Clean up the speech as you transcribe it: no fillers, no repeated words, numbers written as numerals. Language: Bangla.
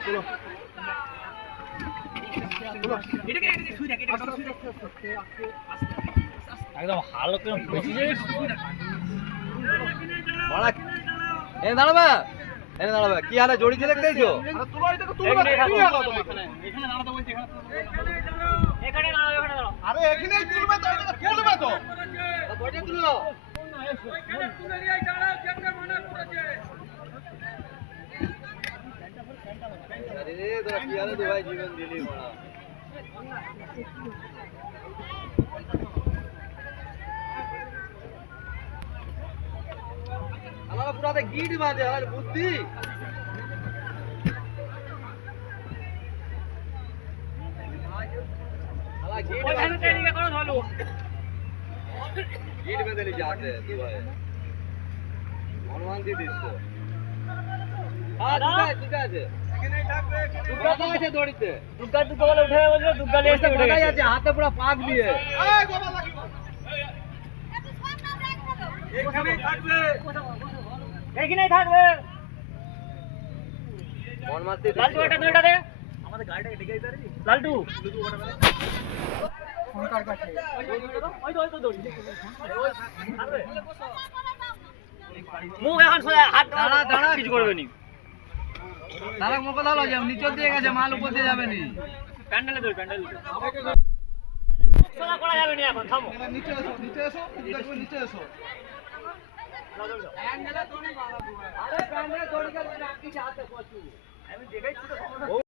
একদম হালকা বেশি যায় এনে দাঁড়াবা কি হালে জড়িয়ে দেখতেছো আরে এখানেই তুলবে তো তুলবে তো বডি তুললো আরে তোরা কি হালে তো ভাই জীবন দিলি বড়া আলাদা পুরাতে গিট বাজে আর বুদ্ধি আলা গিট বাজে ট্রেনিং করো ভালো গিট বেঁধে যাতে দুবাই অনুমান দিয়ে দিস তো হ্যাঁ ঠিক আছে এখানেই থাকবে দুর্গা আছে দড়িতে দুর্গা বলে উঠে বলছো দুর্গা লেস্টে উঠে গেছে হাতে পুরো পাক দিয়ে এই গোবা লাগি এখানেই থাকবে এখানেই থাকবে মন মারতে লালটু এটা দুইটা দে আমাদের গাড়িটাকে ডেকে দিতে পারবি লালটু ফোন কার কাছে ওই তো দড়ি মুখ এখন সোজা হাত দাঁড়া কিছু করবে নি তারা মুখে দাও যে নিচে দিয়ে গেছে মাল উপর দিয়ে যাবে নি প্যান্ডেলে ধর প্যান্ডেল সোজা করা যাবে নি এখন থামো নিচে এসো দেখো নিচে এসো আরে প্যান্ডেল দড়ি গেল না কি হাতে পছু আমি দেখাইছি তো